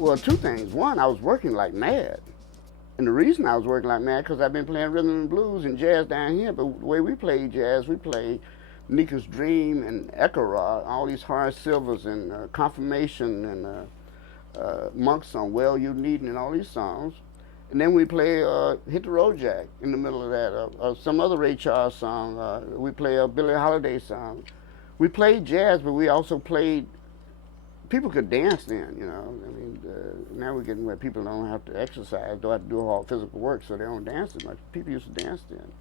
Well, two things. One, I was working like mad. And the reason I was working like mad, because I've been playing rhythm and blues and jazz down here. But the way we play jazz, we play Nika's Dream and Ekara, all these hard silvers and Confirmation and Monk song, Well You Needin' and all these songs. And then we play Hit the Road Jack in the middle of that, some other Ray Charles song. We play a Billie Holiday song. We played jazz, but we also played. People could dance then, you know. I mean, now we're getting where people don't have to exercise, don't have to do all physical work, so they don't dance as much. People used to dance then.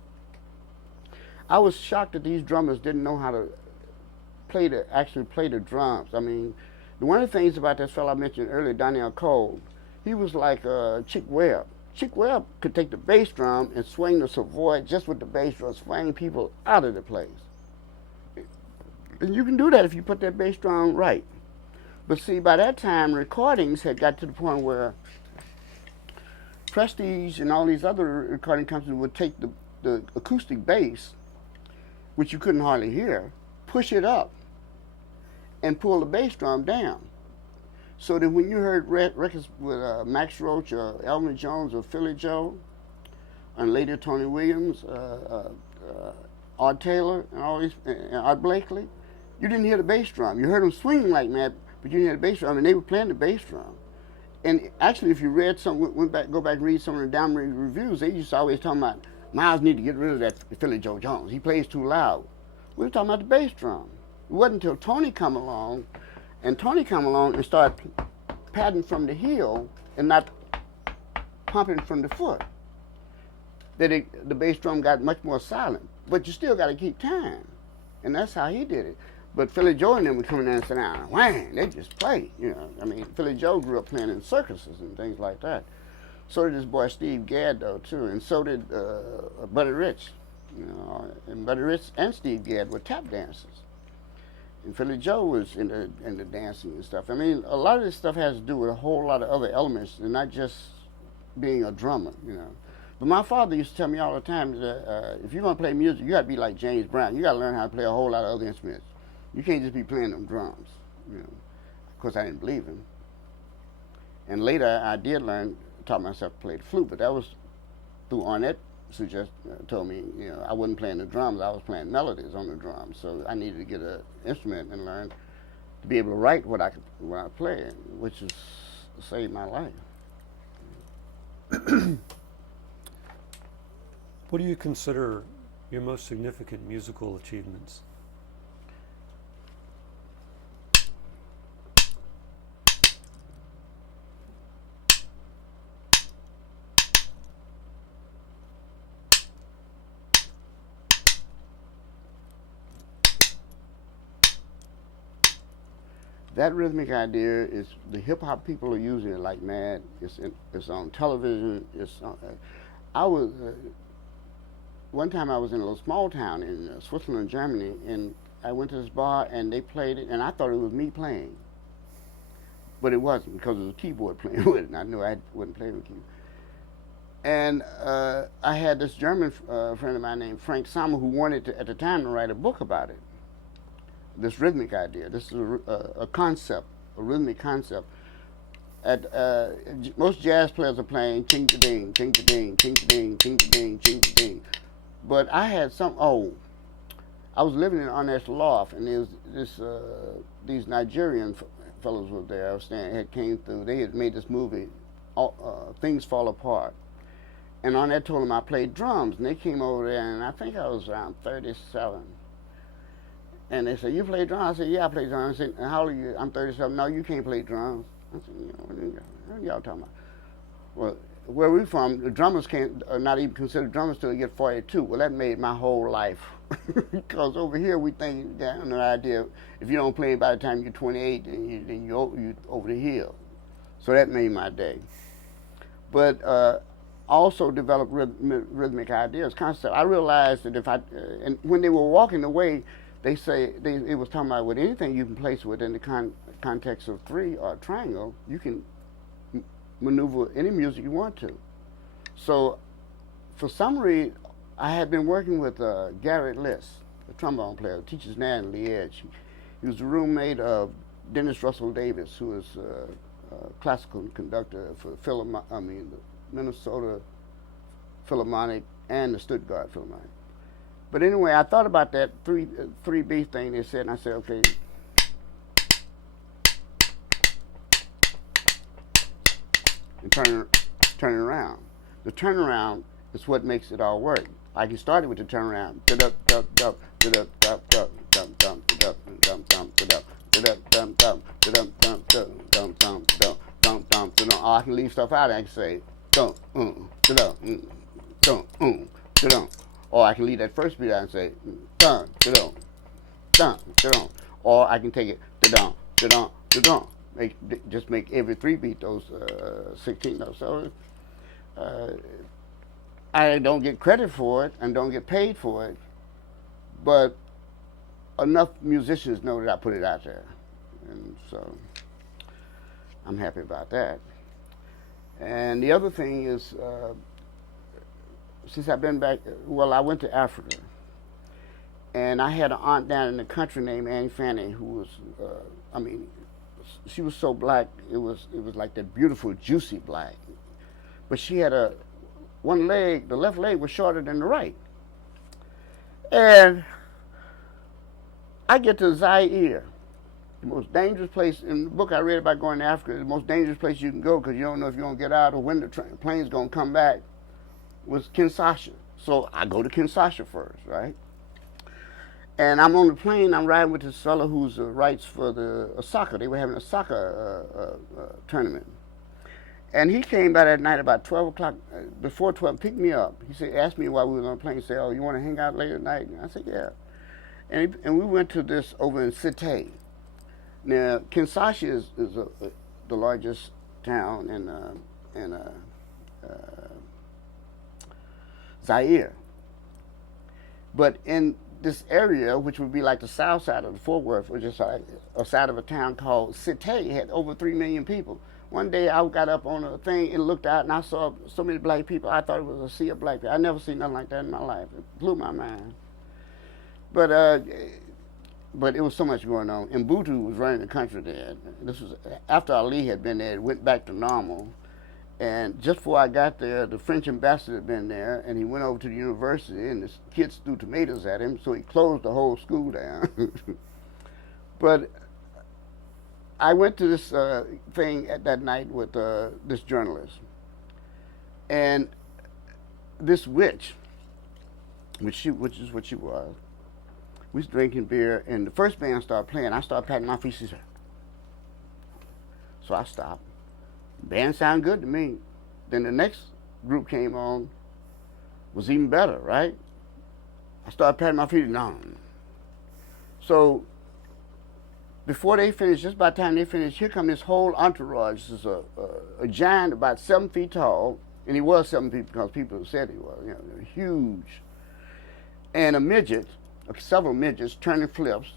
I was shocked that these drummers didn't know how to actually play the drums. I mean, one of the things about this fellow I mentioned earlier, Donnell Cole, he was like Chick Webb. Chick Webb could take the bass drum and swing the Savoy just with the bass drum, swing people out of the place. And you can do that if you put that bass drum right. But see, by that time, recordings had got to the point where Prestige and all these other recording companies would take the acoustic bass, which you couldn't hardly hear, push it up, and pull the bass drum down. So that when you heard records with Max Roach or Elvin Jones or Philly Joe, and later Tony Williams, Art Taylor, and all these, Art Blakely, you didn't hear the bass drum. You heard them swinging like mad, but you didn't hear the bass drum, and they were playing the bass drum. And actually, if you read go back and read some of the downright reviews, they used to always talk about, Miles need to get rid of that Philly Joe Jones. He plays too loud. We were talking about the bass drum. It wasn't until Tony come along and started padding from the heel and not pumping from the foot, that the bass drum got much more silent. But you still got to keep time. And that's how he did it. But Philly Joe and them would come in there and sit down, whang, they just play, you know. I mean, Philly Joe grew up playing in circuses and things like that. So did his boy Steve Gadd, though, too. And so did Buddy Rich, you know. And Buddy Rich and Steve Gadd were tap dancers. And Philly Joe was in the dancing and stuff. I mean, a lot of this stuff has to do with a whole lot of other elements and not just being a drummer, you know. But my father used to tell me all the time that if you're going to play music, you got to be like James Brown. You got to learn how to play a whole lot of other instruments. You can't just be playing them drums, you know. Of course, I didn't believe him. And later, I did taught myself to play the flute, but that was through Arnett, who just told me, you know, I wasn't playing the drums, I was playing melodies on the drums. So I needed to get an instrument and learn to be able to write what I play, which has saved my life. What do you consider your most significant musical achievements? That rhythmic idea is the hip hop people are using it like mad. It's on television. One time I was in a little small town in Switzerland, Germany, and I went to this bar and they played it, and I thought it was me playing, but it wasn't because it was a keyboard playing with it, and I knew I wasn't playing with keyboard. And I had this German friend of mine named Frank Sommer who wanted to, at the time, to write a book about it. This rhythmic idea. This is a concept, a rhythmic concept. Most jazz players are playing ching da ding, ching da ding, ching da ding, ching da ding, ching da ding. But I had I was living in Arnett's loft, and there was these Nigerian fellows were there. Came through. They had made this movie, Things Fall Apart. And Arnett told them I played drums, and they came over there, and I think I was around 37. And they said, you play drums? I said, yeah, I play drums. I said, how old are you? I'm 37. No, you can't play drums. I said, what are y'all talking about? Well, where we're from, the drummers are not even considered drummers till they get 42. Well, that made my whole life. Because over here we think, the idea, if you don't play by the time you're 28, then you're over the hill. So that made my day. But also developed rhythmic ideas, concept. I realized that and when they were walking away, it was talking about with anything you can place within the context of three or triangle, you can maneuver any music you want to. So, for some reason, I had been working with Garrett Liss, a trombone player who teaches now in Liège. He was the roommate of Dennis Russell Davis, who was classical conductor for the Minnesota Philharmonic and the Stuttgart Philharmonic. But anyway, I thought about that 3B thing they said, and I said, okay, and turn it around. The turnaround is what makes it all work. I can start it with the turnaround. Or I can leave stuff out. I can say or I can leave that first beat out and say or I can take it just make every 3 beat those 16 notes. So I don't get credit for it and don't get paid for it, but enough musicians know that I put it out there, and so I'm happy about that. And the other thing is, since I've been back, well, I went to Africa, and I had an aunt down in the country named Annie Fanny, who was, she was so black, it was like that beautiful, juicy black. But she had one leg, the left leg was shorter than the right. And I get to Zaire, the most dangerous place. In the book I read about going to Africa, the most dangerous place you can go because you don't know if you're going to get out or when the plane's going to come back, was Kinshasa. So I go to Kinshasa first, right? And I'm on the plane, I'm riding with this fellow who's writes for the soccer. They were having a soccer tournament. And he came by that night about 12 o'clock, before 12, picked me up. He said, asked me while we were on the plane, he said, oh, you want to hang out late at night? And I said, yeah. And we went to this over in Cité. Now, Kinshasa is the largest town in Zaire. But in this area, which would be like the south side of the Fort Worth, which is a side of a town called Cité, had over 3 million people. One day I got up on a thing and looked out and I saw so many black people. I thought it was a sea of black people. I never seen nothing like that in my life. It blew my mind. But it was so much going on. And Mbutu was running the country there. This was after Ali had been there. It went back to normal. And just before I got there, the French ambassador had been there, and he went over to the university, and the kids threw tomatoes at him, so he closed the whole school down. But I went to this thing at that night with this journalist, and this witch, which is what she was. We was drinking beer, and the first band started playing. I started patting my feet. She said, so I stopped. Band sounded good to me. Then the next group came on, was even better, right? I started patting my feet, no. So before they finished, just by the time they finished, here come this whole entourage. This is a giant about 7 feet tall, and he was 7 feet because people said he was, huge. And a midget, several midgets turning flips,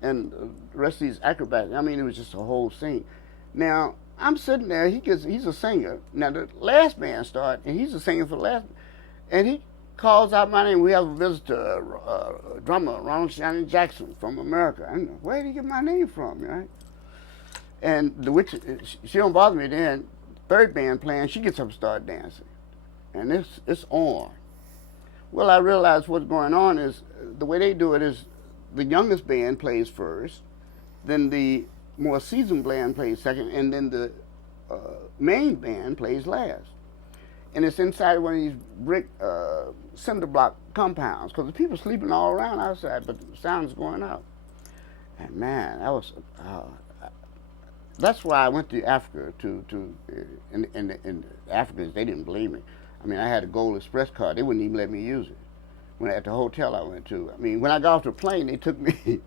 and the rest of these acrobats. I mean, it was just a whole scene. Now, I'm sitting there, he's a singer. Now the last band started, and he's a singer for the last, and he calls out my name. We have a visitor, drummer, Ronald Shannon Jackson from America. I know, where did he get my name from, right? And the witch, she don't bother me then. Third band playing, she gets up and starts dancing. And it's on. Well, I realized what's going on is, the way they do it is, the youngest band plays first, then the more seasoned band plays second, and then the main band plays last. And it's inside one of these brick cinder block compounds, because the people sleeping all around outside, but the sound's going out. And man, that was, that's why I went to Africa and the Africans, they didn't believe me. I mean, I had a Gold Express card, they wouldn't even let me use it. When at the hotel I went to, I mean, when I got off the plane, they took me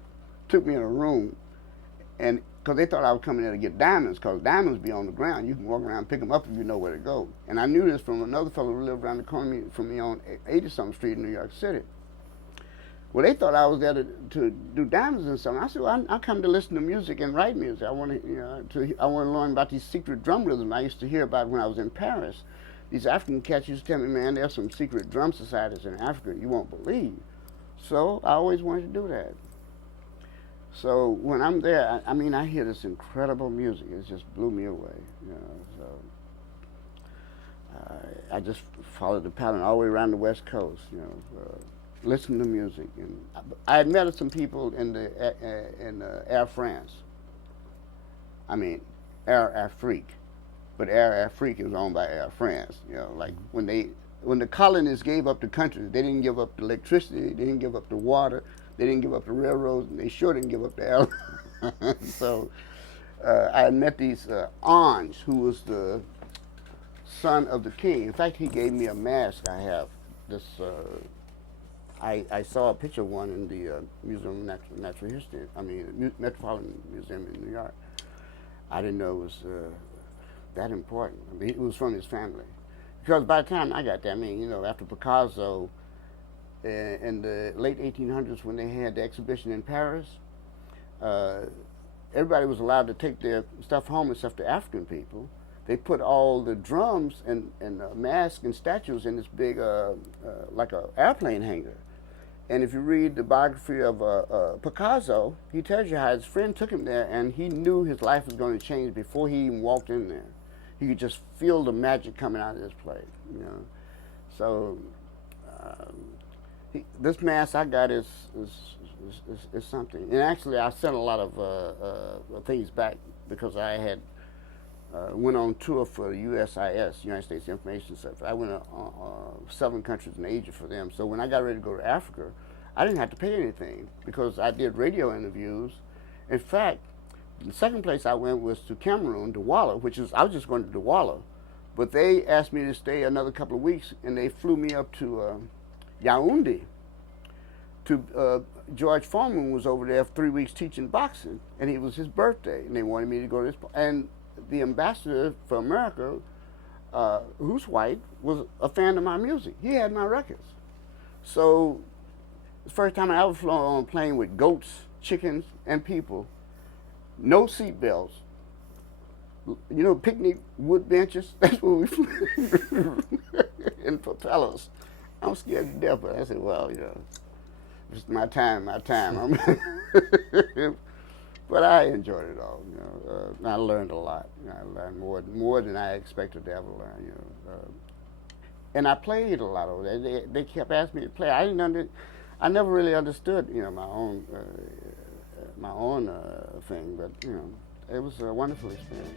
in a room, and because they thought I was coming there to get diamonds, because diamonds be on the ground. You can walk around and pick them up if you know where to go. And I knew this from another fellow who lived around the corner from me on 80-something Street in New York City. Well, they thought I was there to do diamonds and something. I said, well, I come to listen to music and write music. I want to learn about these secret drum rhythms I used to hear about when I was in Paris. These African cats used to tell me, man, there's some secret drum societies in Africa you won't believe. So I always wanted to do that. So when I'm there, I mean, I hear this incredible music. It just blew me away. You know, so I just followed the pattern all the way around the West Coast. You know, listen to music, and I had met some people in the Air France. I mean, Air Afrique, but Air Afrique is owned by Air France. You know, like when the colonists gave up the country, they didn't give up the electricity, they didn't give up the water, they didn't give up the railroads, and they sure didn't give up the air. So I had met these Ange, who was the son of the king. In fact, he gave me a mask. I have this. I saw a picture of one in the Museum of Natural History. I mean, Metropolitan Museum in New York. I didn't know it was that important. I mean, it was from his family. Because by the time I got there, I mean, you know, after Picasso, in the late 1800s when they had the exhibition in Paris, everybody was allowed to take their stuff home except the African people. They put all the drums and masks and statues in this big, like an airplane hangar. And if you read the biography of Picasso, he tells you how his friend took him there and he knew his life was going to change before he even walked in there. He could just feel the magic coming out of this place, you know. So this mask I got is something. And actually, I sent a lot of things back because I had went on tour for USIS, United States Information Service. I went 7 countries in Asia for them. So when I got ready to go to Africa, I didn't have to pay anything because I did radio interviews. In fact, the second place I went was to Cameroon, Douala, which is, I was just going to Douala. But they asked me to stay another couple of weeks, and they flew me up to Yaoundé. George Foreman was over there for 3 weeks teaching boxing, and it was his birthday, and they wanted me to go to this. And the ambassador for America, who's white, was a fan of my music. He had my records. So the first time I ever flew on a plane with goats, chickens, and people. No seat belts. You know, picnic wood benches? That's what we flew. And propellers. I'm scared to death, but I said, well, you know, it's my time. But I enjoyed it all. You know, I learned a lot. I learned more than I expected to ever learn. You know, and I played a lot over there. They kept asking me to play. I never really understood, you know, my own thing. But you know, it was a wonderful experience.